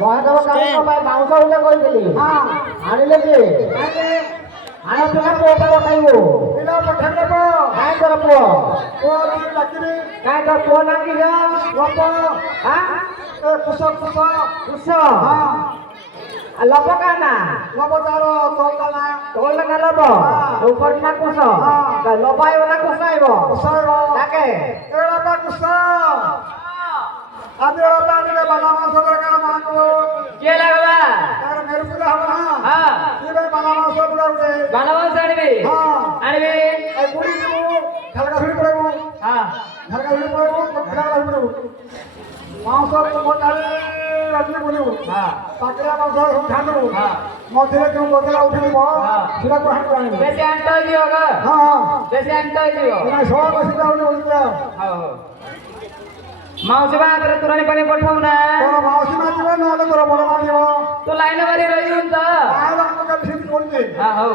ମହାଦେବ କାଳିଙ୍କ ପାଇଁ ବାଉଁଶ ଉଲ୍ଲେଖ କରିଥିଲି ଆଣିଲେ କି ଆଣ ପିଲା ପୁଅକୁ ପଠାଇବୁ ପିଲା ପଠାଇଦେବ କାହିଁ ତୋର ପୁଅ ପୁଅ ଡାକିବି କାହିଁ ତୋର ପୁଅ ନା କି ଲୋପ କୁଶ କୁଶ କୁଶ ଲବ କା ନା ଲୋପ ତାର ତୋଳ ନା ତୋଳ ନା ଲବ ଉପର ନା କୁଶ ଲବ ଆଇବ ନା କୁଶ ଆଇବ ତାକେ ଏଡ଼ାଟା କୁଶ ଆଜି ଏଡ଼ାଟା ଆଣିଲେ ବାଲା ମାଂସ ଦରକାର ମାଙ୍କୁ କିଏ ଲାଗବା ତାର ମେରୁ ପୂଜା ହବ ନା ହଁ କିବେ ବାଲା ମାଂସ ପୂଜା ଗୋଟେ ବାଲା ମାଂସ ଆଣିବି ଆଣିବି ଏ ବୁଢ଼ୀ ଯିବୁ ଝାଲକା ଭିଡ଼ି ପଡ଼ିବୁ ହଁ ଝାଲକା ଭିଡ଼ି ପଡ଼ିବୁ ଝାଲକା ଭିଡ଼ି ପଡ଼ିବୁ ମାଂସ ମୋଟାରେ ରାତିରେ ବୁଲିବୁ ପାକିଲା ମାଂସ ଝାଣ୍ଡୁ ମଝିରେ ଯେଉଁ ବଦଲା ଉଠିବ ସେଟାକୁ ହାତ ଆଣିବୁ ବେଶୀ ଆଣ୍ଟ ହେଇଯିବ ବେଶୀ ଆଣ୍ଟ ହେଇଯିବ ସବ ବସି ଯାଉନି ବୁଝିଲା ମାଉସୀ ବାହାଘରେ ତୁରାଣି ପାଣି ପଠାଉ ନା ତୋର ମାଉସୀ ମାତିବ ନହେଲେ ତୋର ବଡ଼ ମାରିବ ତୁ ଲାଇନ ମାରି ରହିବୁ ତ ସେମିତି କରୁଛି ହଉ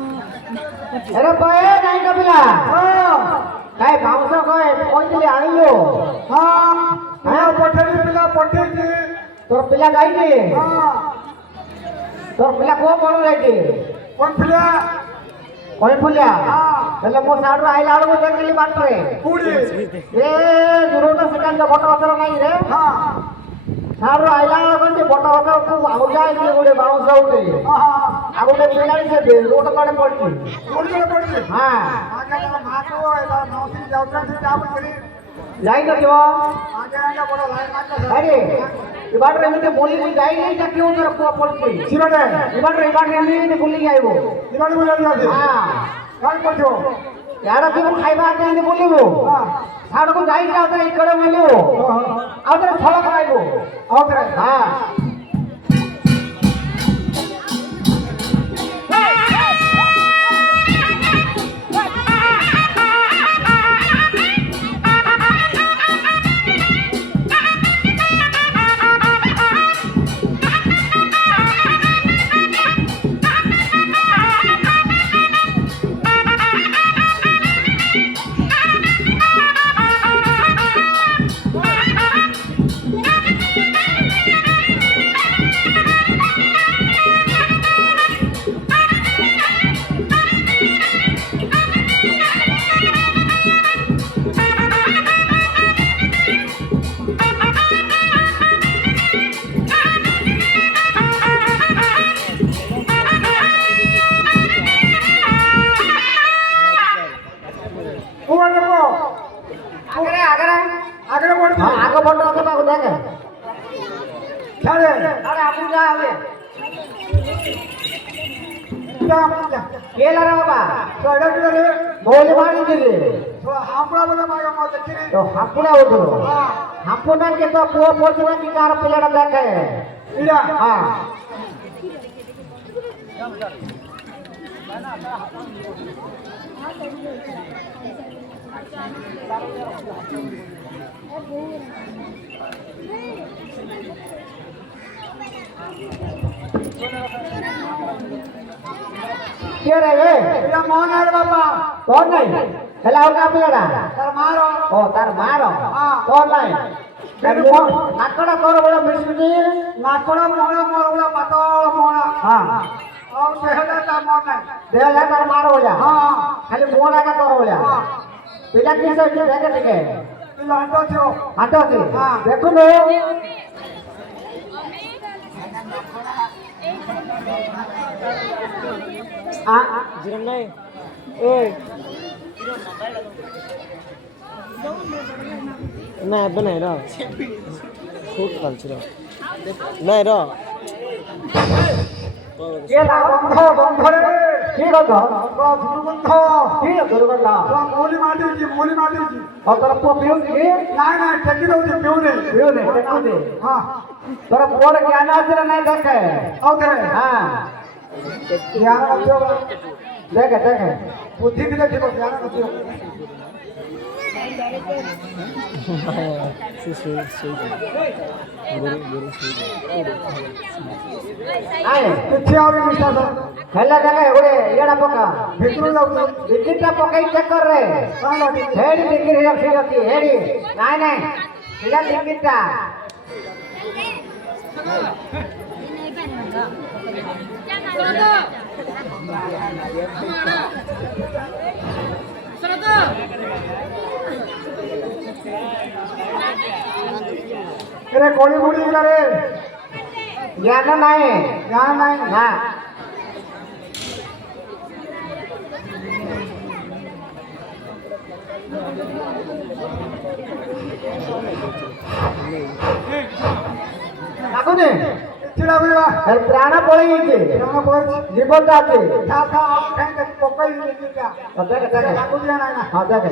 अरे कहे नहीं कपिला काय बाउंस कहे कहली आनिलो हां पठेली पिला पठेली तोर पिला जाई तोर पिला को बोल जाई कोन पिला कोई फुलिया એટલે મો સાડરો આઈલા આળો દેખલી બાટરે પૂડી એ દુરોટા સેકન્ડ બટ અસર નહીં રે હા સાડરો આઈલા આળો કંતે બટ અસર ખૂબ આઉજાય કે ગોડે બાઉંસ ઉઠે આ ગોડે પેલાડી છે રોટ કડે પડી પડી હા આગે માતો એલા નોસી જાવતા છે જાવ કરી जाई न केवा आगे बड़ा लाइन मारता अरे ई बाटरे में बोली नहीं जाई नहीं जा क्यों तोर को पड़ती सिरडे ई बाटरे में बोली आइबो ई बाटरे बोली आइबो हां काय पड़ो यार तू खाइबा के बोलिबो हां साडो को जाई जाता इकडे बोलिबो आउतरे फळ खाइबो आउतरे हां आगे बढ़ आगे बढ़ रहा था देख चले अरे आपू जा आवे केला रे बाबा तो एडा रे बोली मारी दिले तो हापड़ा बोले मागा मत देखिरे तो हापुड़ा होतो हापुड़ा के तो पुओ पोचना की कार पिलाडा देखे इडा हां क्या रे इडा मोहन है बाबा कौन नहीं ହେଲେ ଆଉ କାହା ପିଲାଟା ତାର ମାର ଓ ତାର ମାର ହଁ। ତୋର ନାହିଁ ନାକଟା ତୋର ବଡ଼ ମିଶୁଛି ନାକଡ଼ ମହଣା ମୋର ଗୁଡ଼ା ପାତଳ ମହଣା ହଁ ଆଉ ଦେହଟା ତା ମୋର ନାହିଁ ଦେହ ଯାଏ ତାର ମାର ଭଳିଆ ହଁ ଖାଲି ମୁହଁଟା ଏକା ତୋର ଭଳିଆ ପିଲା କିସ ହେଇଛି ଦେଖେ ଟିକେ ପିଲା ହାତ ଥିବ ହାତ ଅଛି ହଁ। ଦେଖୁନୁ জিরম নাই ওই না ଏବେ ନାଇଁ ର ସୁଟ୍ ଚାଲିଛି ର ନାଇଁ ର କିଏ ନା ବନ୍ଧ ବନ୍ଧରେ କି ଗନ୍ଧ ଦୁର୍ଗନ୍ଧ କି ଦୁର୍ଗନ୍ଧ ମୌଲି ମାରିଦେଉଛି ମୌଲି ମାରିଦେଉଛି ଆଉ ତୋର ପୁଅ ପିଉଛି କି ନାଇଁ ନାଇଁ ଟେକି ଦଉଛି ପିଉନି ପିଉନି ଦେଖୁଛି ହଁ ତୋର ପୁଅର ଜ୍ଞାନ ଅଛି ନା ନାଇଁ ଦେଖେ ଆଉ ଥରେ ହଁ ଜ୍ଞାନ ନଥିବ ଦେଖେ ଦେଖେ ବୁଦ୍ଧି ଥିଲେ ଥିବ ଜ୍ଞାନ ନଥିବ ଆଏ କିଛି ଆହୁରି ବିଶ୍ୱାସ ହେଲେ ଦେଖେ ଗୋଟେ ଇଏଟା ପକା ଭିତରୁ ଯାଉଛି ଟିକିଟଟା ପକେଇ ଚେକ୍ କରରେ କଣ ଅଛି ହେଡି ଟିକିଟ ଠିକ ଅଛି ହେଡି ନାଇଁ ନାଇଁ ଏଇଟା ଟିକିଟଟା ଏରେ କୋଳି ମୁড়ି ଗଲାରେ ଜ୍ଞାନ ନାହିଁ ଜ୍ଞାନ ନାହିଁ ନା ଲାଗୁନି ଚିଡ଼ା ବୁଡ଼ା ପ୍ରାଣ ପଳେଇଛି ଜଣ ପଳେଇଛି ଜୀବନଟା ଅଛି ଖା ଖା ଖାଇ ପକାଇ ଦେଇଛିଟା ଦେଖେ ଦେଖେ ଲାଗୁଛି ନା ନାଇଁ ନା ହଁ ଦେଖେ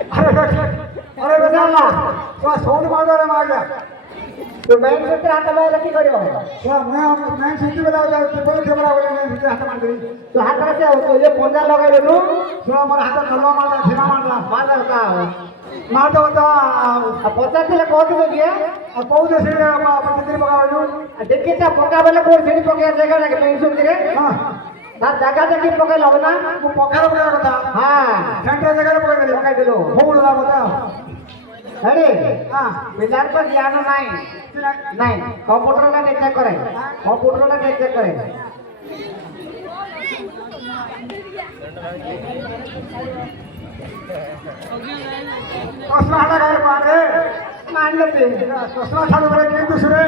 अरे बेटा तो सोन मार गया तो बैंक से हाथ में रखी करियो क्या मैं सीधी बता जा तो कोई कैमरा वाले मैं सीधे हाथ मार गई तो हाथ में से तो ये पंजा लगा ले तू तो हमारा हाथ खलवा मारता ठेला मारता मार का मारता होता अब पंजा से कोट में गया अब बहुत से अपन कितने पका जो देखिए ता पका वाला कोई सीढ़ी पका जगह लगे पेंशन करे हां ता जगह देखी पका लब ना वो पकारा पका कथा हां सेंटर जगह पका दे पका दिलो बहुत ला बता अरे हां बिलार पर ज्ञान नहीं नहीं कंप्यूटर का चेक करे कंप्यूटर का चेक करे कसला हटा गए मारे मान लेते कसला छाड़ करे के दूसरे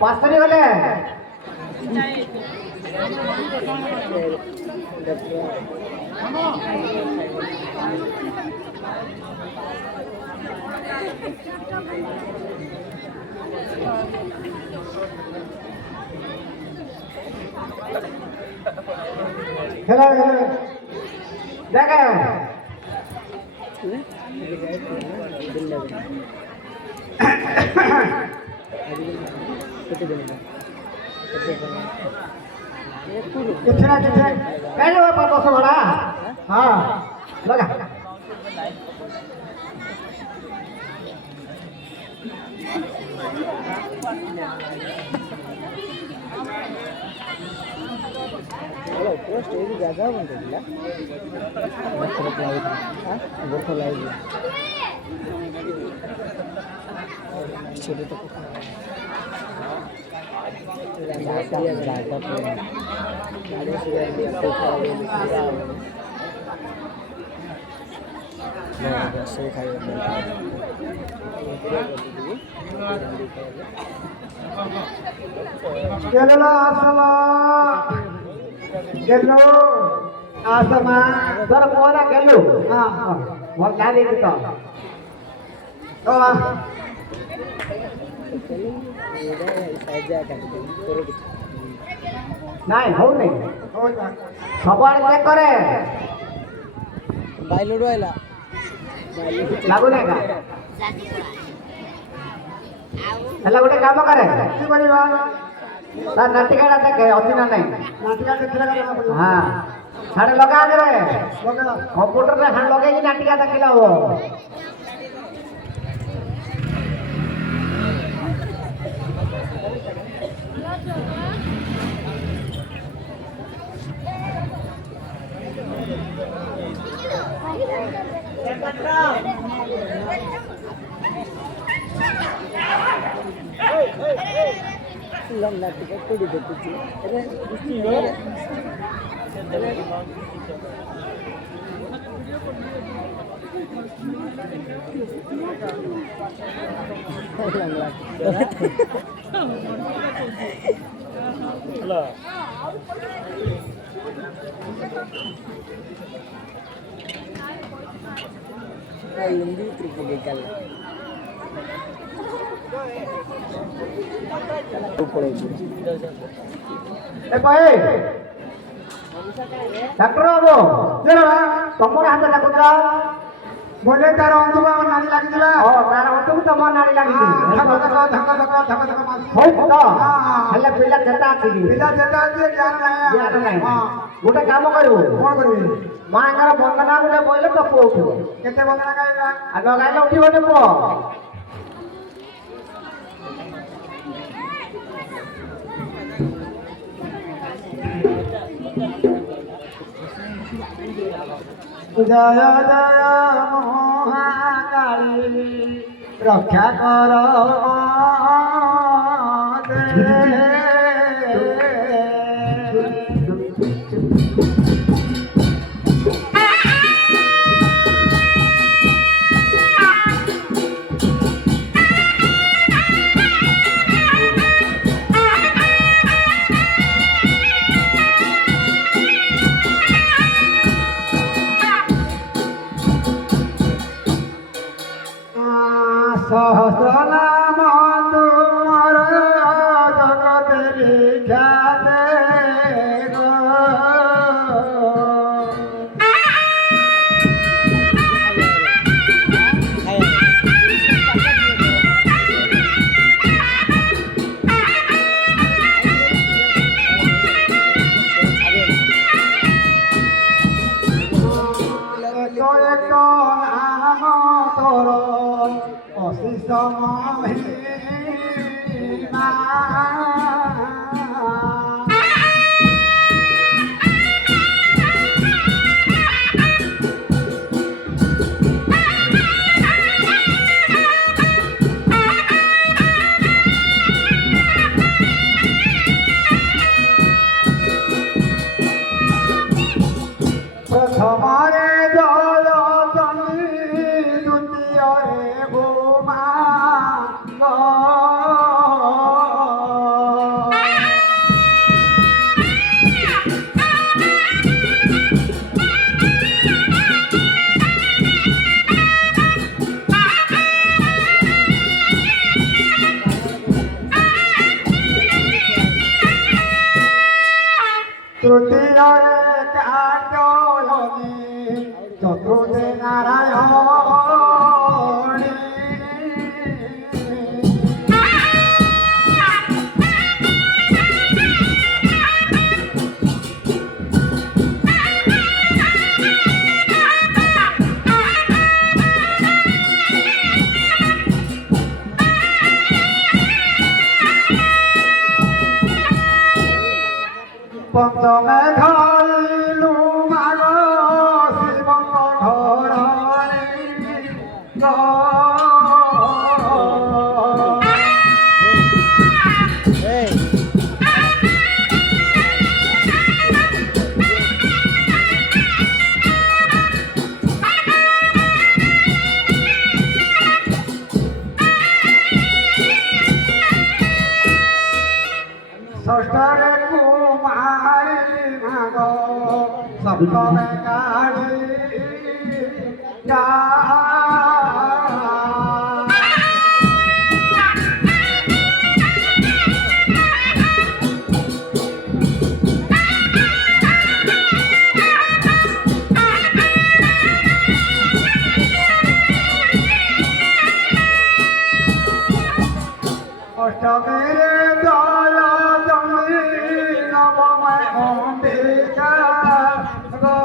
पास्तरी वाले हेलो देखे कितने कितने कैसे बापा बस बड़ा हाँ लगा पोस्ट ये जगह बन गई ना बहुत लाइव छोटे तो सही गेलेला आसमा गेलो आसमा तर मोरा गेलो हाँ वो क्या लेती तो नहीं हो नहीं सबआड़े चेक करे बाइलोड आइला लागू नहीं का हेला गोटे काम करे की बनिबा तार नाटिकाटा देखे अच्छी ना नहीं नाटिका कितने का पड़ो हाँ साढ़े लगा दे रे लगेला कंप्यूटर में साढ़े लगे नाटिका देखिला वो লম্বা থেকে তৈরি করতেছি hello Hindi tripod kal. Upore এ ভাই ডাক্তার বাবু তোমার হাতে ডাক্তার যাও বলে তার অন্তত আমার নারী লাগিছিল ও তার অন্তত তোমার নারী লাগিছে মাসি হই তো হেলে পিলা চেতা আছে কি ପିଲା ଯେତେ ଅଛି ଜ୍ଞାନ ଜ୍ଞାନ ନାହିଁ ନାହିଁ ଗୋଟେ କାମ କରିବୁ କଣ କରିବି ମାଙ୍କର ବନ୍ଦନା ଗୋଟେ କହିଲେ ତ ପୁଅ ଉଠିବ କେତେ ବନ୍ଦନା ଗାଇବା ଆଉ ଲଗାଇଲେ ଉଠିବନି ପୁଅ ଜୟ ଜୟ ମହାକାଳୀ ରକ୍ଷା କର সহস্র নাম তোমার জগতে বিখ্যাতে গো এক নাম তোর অশিষ মহিমা প্রথমরে জল তনি দ্বিতীয়রে ভূমা তৃতীয়রে কাণ্ডয়নী চতুর্থে নারায়ণী পঞ্চমে ধরিলু মাগ শিবঙ্গ ধরণী Hey. ষষ্ঠরে কুমারী মাগ সপ্তমে কালী অষ্টমীরে জল জমি নবমে অম্বিকা গো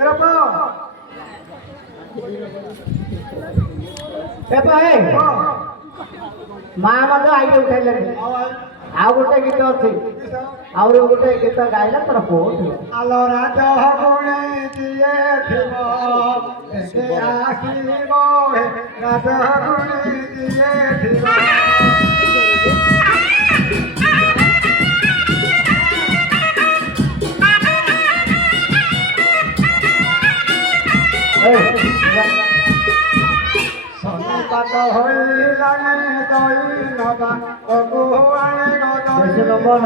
এরকম ଏ ମା ମଧ୍ୟ ଆଇକି ଉଠାଇଲେଣି ଆଉ ଗୋଟେ ଗୀତ ଅଛି ଆହୁରି ଗୋଟେ ଗୀତ ଗାଇଲେ ତୋର ପୁଅ ଉଠିବ ଆଲୋ ରାଜ ଗୁଣେ ଦିଏ ଥିବ ଆସିବ ରାଜ ଗୁଣେ ଦିଏ ଥିବ সনপাত হইলানে দই নবা ওগো আনে গদই নবা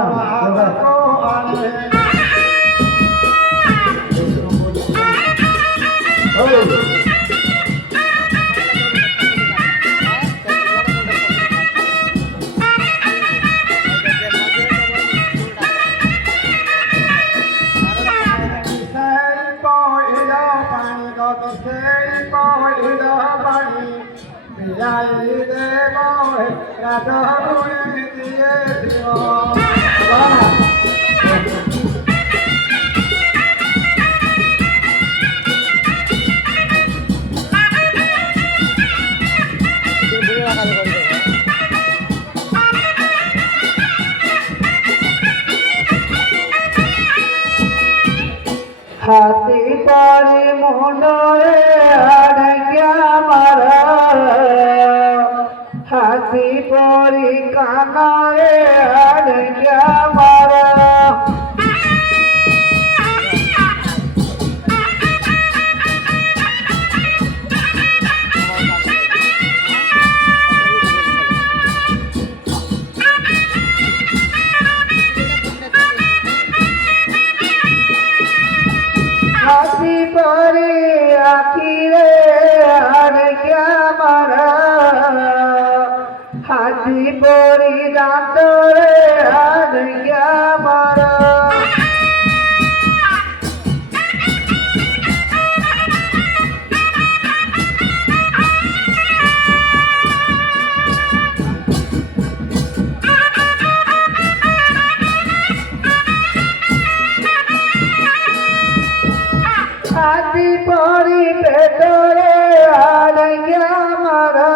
ওগো আনে Jai Devo, Radha Guni Diye Diyo. हाथी पारी मुंडे अड़ग्या मारा हाथी पारी कानारे अड़ग्या मारा हाथी पारी आखिरे अड़ग्या मारा हाथी पारी दांतरे अड़ग्या मारा हाथी पारी पेटरे अड़ग्या मारा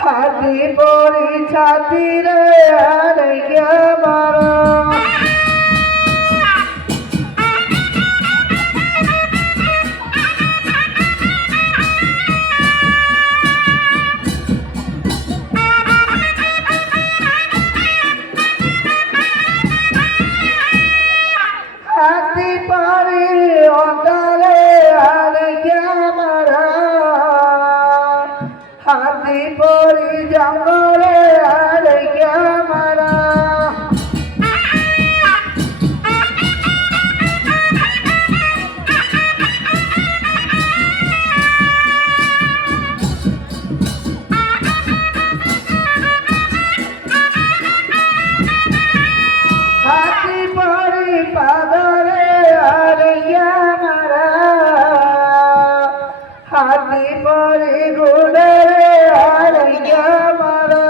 हाथी पारी छाती रे अड़ग्या मारा हाथी पारी अंतरे अड़ग्या मारा हाथी पारी जंगले अड़ग्या मारा हाथी पारी पादरे अड़ग्या मारा हाथी पारी गुडरे अड़ग्या मारा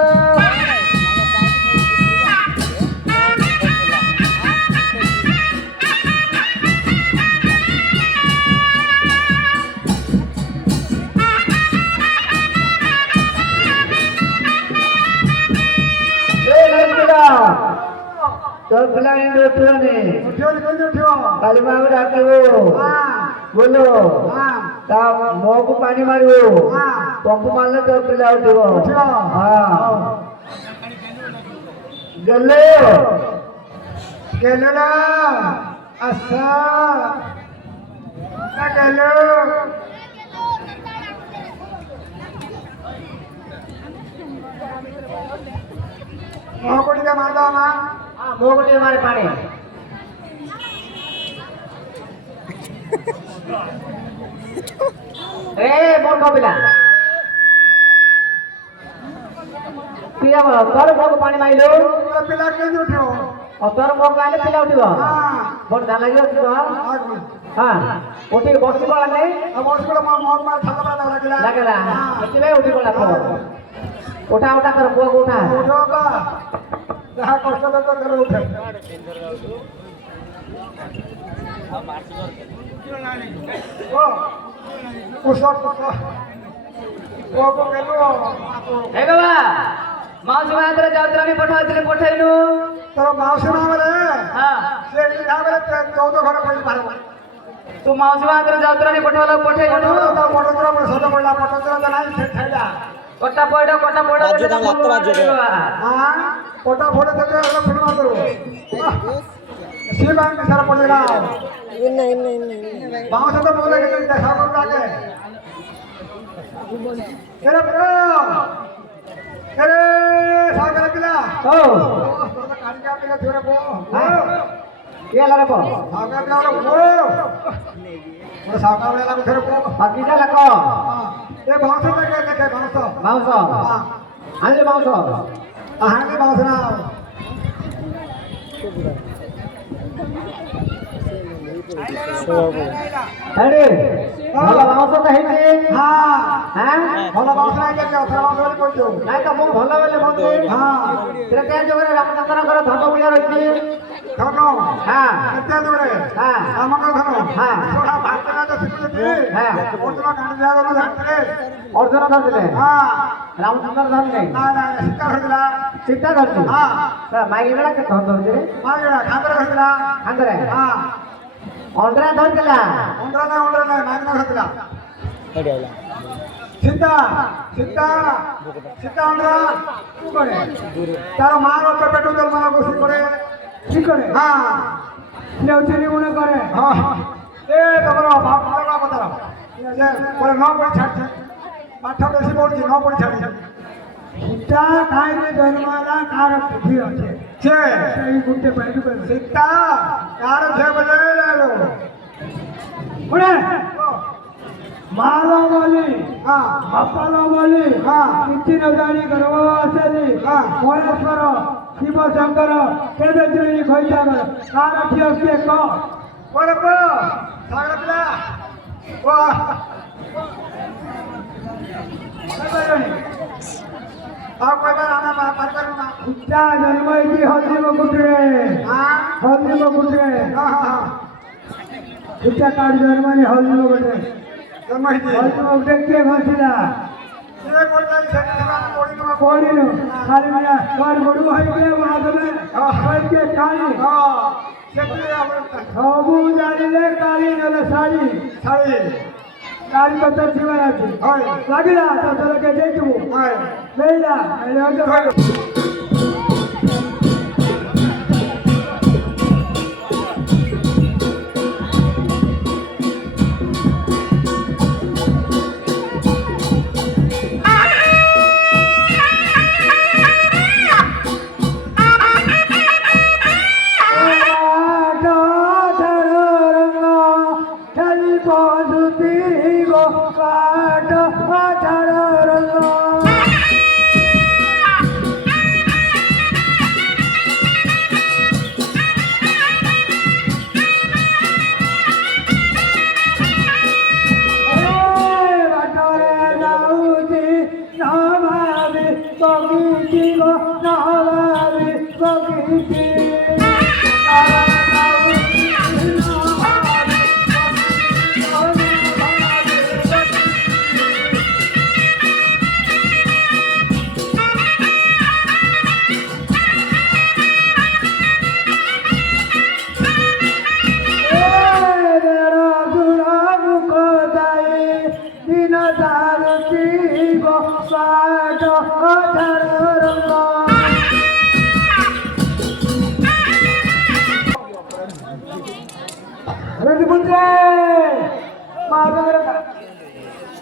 तो फ्लाइंग उठो ने उठियो निकल उठियो काली माँ को डाकिबो बोलो ता मुँह को पानी मारिबो पंप मारले तो पिला उठिबो हां गल्ले गेलो ना अच्छा ना गेलो मोह को टिका मार दो मां मुँह को टिका मारे पानी ए मूर्ख पिला पिला तोर मुँह को पानी मारिलो पिला के उठियो और तोर मुँह को आले पिला उठिबो बहुत डाल लागियो तो हां उठी बसी पड़ा नहीं अब उसको मोह मार थका पड़ा लागला एतिबे उठी पड़ा तो उठा उठा कर पुआ को उठा उठो का जहाँ कष्ट तो कर उठे हे बाबा मावशी मात्र जात्राने पठावतील पठायनु तर मावशी नावाले हा शेगडी नावाले 14 घरे पडली भारत तू मावशी मात्र जात्राने पठावला पठायनु पटोत्रा पण सदा पडला पटोत्रा तर नाही थेट खायला कोटा पडा बाजू दाम लागतो बाजू दे. हा पोटा फोडे त्याला फिट मारू सी बँक सारा पडलेला नाही मावशी तर बोलले की त्या सागर टाके अरे सागर पिला हो काढी का पिला थोडे पो केला रे पो सागर पिला पो मला सागर वेळेला थोडे पो बाकीचा लको ए मावशी टाके काय मावशी मावस आणले मावस हांगे मावशी ना अरे मला मावस काहीचे हा हा ଭଲ ମାଉସ ନାହିଁ କେମିତି ଅଠର ମାଉସ ବୋଲି କହିଛୁ ନାଇଁ ତ ମୁଁ ଭଲ ବେଲେ ମତେ ହଁ ସେଟା କେଁ ଯୋଗରେ ରାମଚନ୍ଦ୍ରଙ୍କର ଧନ ଭଳିଆ ରହିଛି ଧନ ହଁ କେତେ ଦୂରେ ହଁ ରାମଙ୍କ ଧନ ହଁ ଶୁଣା ଭାତଟା ତ ଶିଖୁଛି ହଁ ଅର୍ଜୁନ କାଣ୍ଡି ଦିଆଗଲା ଜାଣିଥିଲେ ଅର୍ଜୁନ ଧରିଥିଲେ ହଁ ରାମଚନ୍ଦ୍ର ଧରିଲେ ନାଇଁ ନାଇଁ ସୀତା ଧରିଥିଲା ସୀତା ଧରିଛି ହଁ ମାଗି ବେଳା କେତେ ଧର ଧରିଛି ରେ ମାଗିଲା ଖାନ୍ଦରେ ଧରିଥିଲା ଖାନ୍ଦରେ ହଁ ଅଣ୍ଡରା ଧରିଥିଲା ଅଣ୍ଡରା ନାଇଁ ମାଗିନା ଧରିଥିଲା ଏଇଠି ଆଇଲା ସୀତା ସୀତା ସୀତା ଅଣ୍ଡରା ତୁ କରେ ତାର ମାର ପେଟୁ ଜନ୍ମ ଗୋଷ୍ଠୀ କରେ ঠিক করে হ্যাঁ লেউচেনি মনে করে হ্যাঁ এ তোমার বাপ দাদা কথা যে বলে ন পড়ি ছাড়ছে পাঠ বেশি পড়ছি ন পড়ি ছাড়ছে সীতা খাইলে জন্মালা কার বুদ্ধি আছে সে এই গুটে বাইরে করে সীতা কার যে বলে লালো শুনে মালা বলি হ্যাঁ বাপালা বলি হ্যাঁ কিছু ন জানি গর্ভবাসী হ্যাঁ মহেশ্বর শিব শঙ্কর কেবে জয়ী খৈজাগর কার ঠিয় কে ক বলে ক সাগর পিলা ও ଆଉ କହିବାର ଆମେ ପାରିପାରିବୁ ନା ପୂଜା ଜନ୍ମ ହେଇଛି ହଳଦୀ ମୁକୁଟରେ ହଳଦୀ ମୁକୁଟରେ ପୂଜା କାର୍ଡ ଜନ୍ମ ହେଇ ହଳଦୀ ମୁକୁଟରେ ଜନ୍ମ ହେଇଛି ହଳଦୀ ମୁକୁଟରେ କିଏ ଘଷିଲା ପଡ଼ିନୁ ଖାଲି ଘର ବଡ଼ୁ ହେଇକି ମାଧବେ ହେଇକି କାଳି ସବୁ ଜାଣିଲେ କାଳି ନେଲେ ଶାଢ଼ୀ ଶାଢ଼ୀ କାଳି ତ ତୋର ଯିବାର ଅଛି ଲାଗିଲା ତ ଲୋକେ ଦେଇଥିବୁ ମିଳିଲା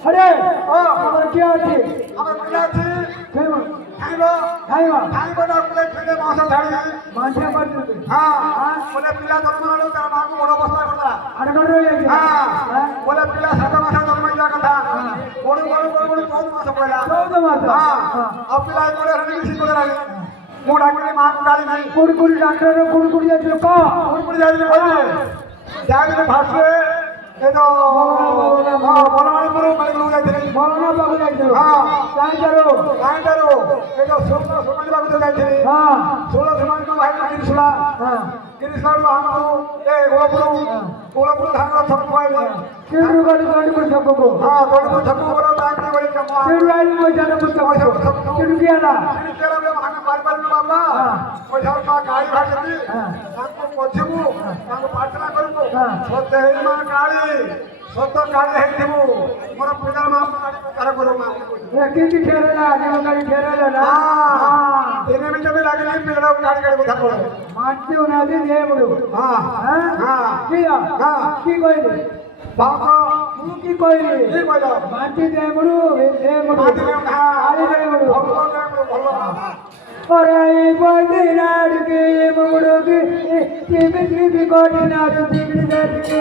अरे আমার কি আছে আমার পিলা আছে খাইব খাইব খাইব খাইব না বলে খেলে মাছ ধাড়ি মাছ মারতে হ্যাঁ বলে পিলা জন্ম হলো তার মাকে বড় অবস্থা করলা আরে করে রয়ে গেছে হ্যাঁ বলে পিলা 7 মাস জন্ম হইলা কথা বড় বড় বড় বড় 14 মাস পড়লা 14 মাস হ্যাঁ আর পিলা করে রিলিজ করে রাখে মু ডাক্তার মা को गाली नहीं कुड़ी डाक्टर कुड़ी जाइছিল ক कुड़ी जाइছিল বলে যাইলে ভাষে ए तो বলমানি পুরো মেডিকেল যাইছিল বলনা বাবু যাইছিল হ্যাঁ কাই করো ए तो 16 সমাজ বাবু যাইছিল হ্যাঁ 16 সমাজ ভাই মানি শুলা হ্যাঁ गिरीश्वर महामू ए गोलपुर धान सब पाए केडू गाड़ी गाड़ी को सबको हां गोलपुर सब बोला ताकि बड़ी कमा केडू आई मजा न सबको केडू कियाला केला में भाग पार बाबा पैसा का गाड़ी भागती ताको पछिबु ताको प्रार्थना करबो सत्य हे मा काली सत्य काली हेतिबु मोर पिता मा कर करो मा की ठेरेला आगे गाड़ी ठेरेला ना हां एने में जब लागे नहीं पेड़ा गाड़ी गाड़ी কথা বলে मारते उना दे दे बड़ो हां हां किया हां की কইলে बाबा तू की কইলে কি কইলো मारते दे बड़ो दे बड़ो आले दे बड़ो ভালো और आई बंदी नाड़ के बड़ो के टीवी कोटी नाड़ टीवी नाड़ के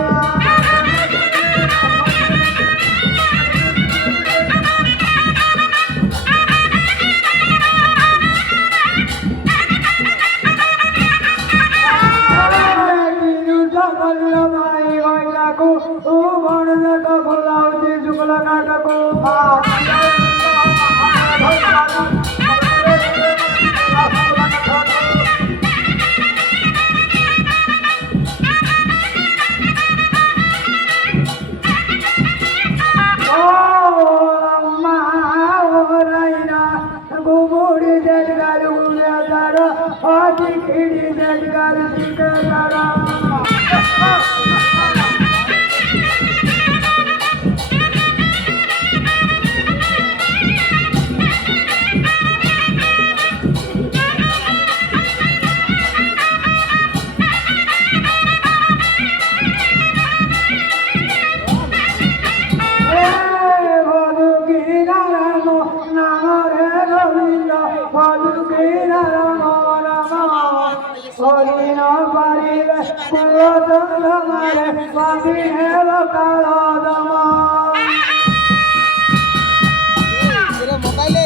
মোবাইলে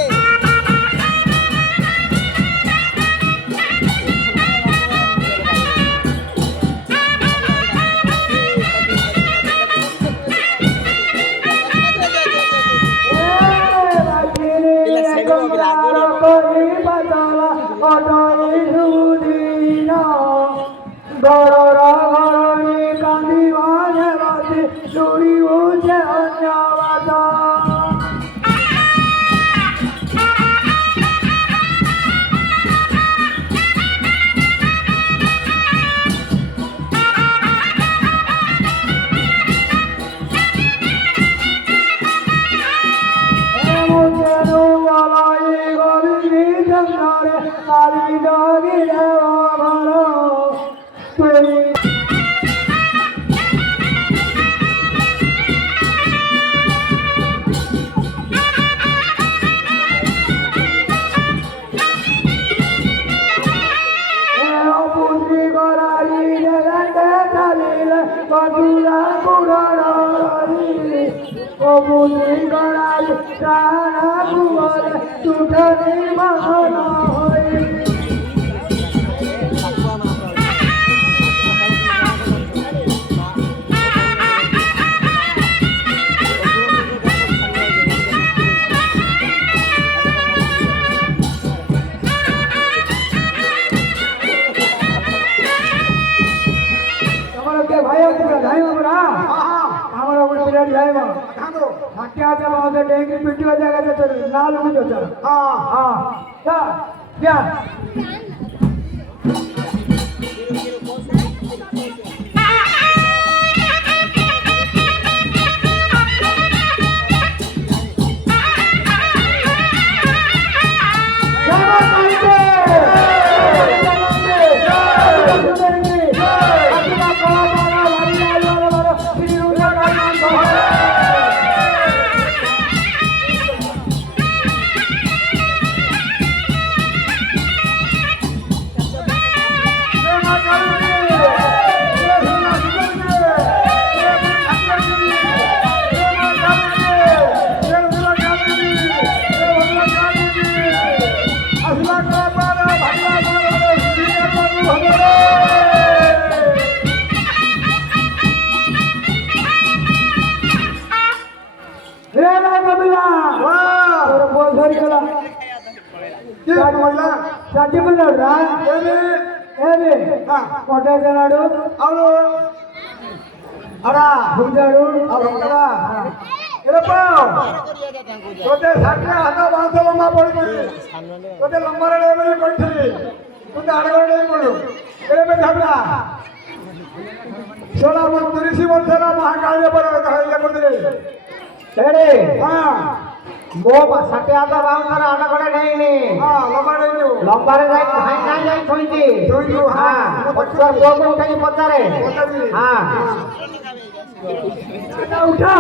ఏమి ఆ. కొట్టేస్తున్నాడు అవును అడా గుంజాడు కదా ఇరపో তোদের সাথে আধা বাঁশ লম্বা পড়েছে তোদের লম্বা লেভেলে করছি তোদের আড়গড়ে করলো এরপরে ঝগড়া সোলা মন্ত্রী বলছে না মহাকালে বড় হয়ে করতে ఏడి হ্যাঁ মো সত্যাদা বাউন্সার আটা করে নেইনি হ্যাঁ লম্বা রেঞ্জ লম্বারে যাই হাই নাই যাই থইছি থইছো, হ্যাঁ। পচার গোবো উঠাই পচারে পচারি। হ্যাঁ উঠা